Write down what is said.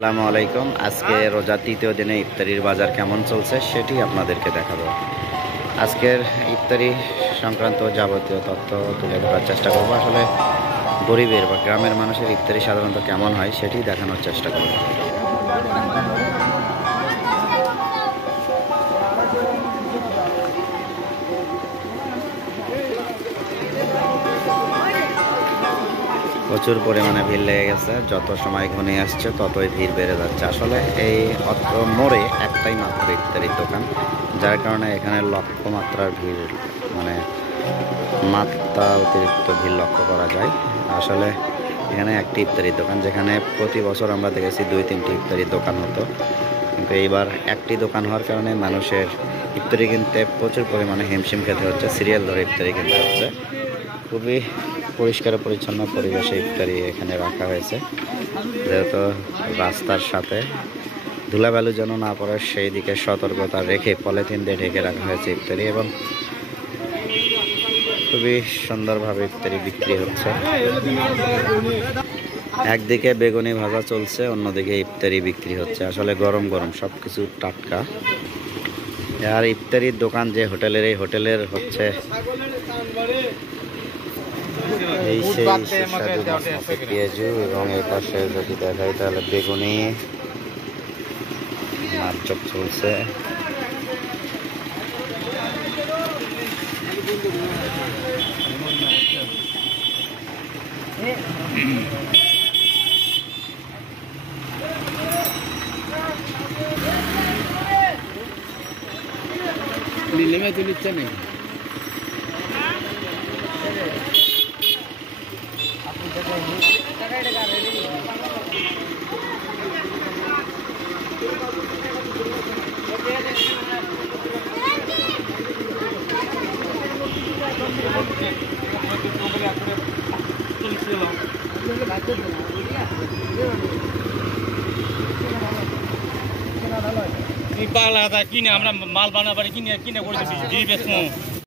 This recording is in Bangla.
আসসালামু আলাইকুম। আজকে রোজার তৃতীয় দিনে ইফতারির বাজার কেমন চলছে সেটি আপনাদেরকে দেখাবো। আজকের ইফতারি সংক্রান্ত যাবতীয় তথ্য তুলে ধরার চেষ্টা করব। আসলে গরিবের বা গ্রামের মানুষের ইফতারি সাধারণত কেমন হয় সেটি দেখানোর চেষ্টা করব। প্রচুর পরিমাণে ভিড় লেগে গেছে। যত সময় ঘনিয়ে আসছে ততই ভিড় বেড়ে যাচ্ছে। আসলে এই অত্র মোড়ে একটাই মাত্র ইফতারির দোকান, যার কারণে এখানে লক্ষ্যমাত্রার ভিড়, মানে মাত্রা অতিরিক্ত ভিড় লক্ষ্য করা যায়। আসলে এখানে একটি ইফতারির দোকান, যেখানে প্রতি বছর আমরা দেখেছি 2-3টি ইফতারির দোকান হতো, কিন্তু এইবার একটি দোকান হওয়ার কারণে মানুষের ইফতারি কিনতে প্রচুর পরিমাণে হিমশিম খেতে হচ্ছে। সিরিয়াল ধরে ইফতারি কিনতে হচ্ছে। খুবই পরিষ্কার পরিচ্ছন্ন পরিবেশে ইফতারি এখানে রাখা হয়েছে, যেহেতু রাস্তার সাথে ধুলাবালু যেন না পড়ে সেই দিকে সতর্কতা রেখে পলিথিন দিয়ে ঢেকে রাখা হয়েছে ইফতারি, এবং খুবই সুন্দরভাবে ইফতারি বিক্রি হচ্ছে। একদিকে বেগুনি ভাজা চলছে, অন্যদিকে ইফতারি বিক্রি হচ্ছে। আসলে গরম গরম সবকিছু টাটকা। আর ইফতারির দোকান যে হোটেলের, এই হোটেলের হচ্ছে এই সেই সুস্বাদু মচমচে পেঁয়াজু, এবং এই পাশে যদি দেখাই তাহলে বেগুনি মাপচপ চলছে। পাগলা কিনে আমরা মাল বানাবার কিনে কিনে করে দিচ্ছি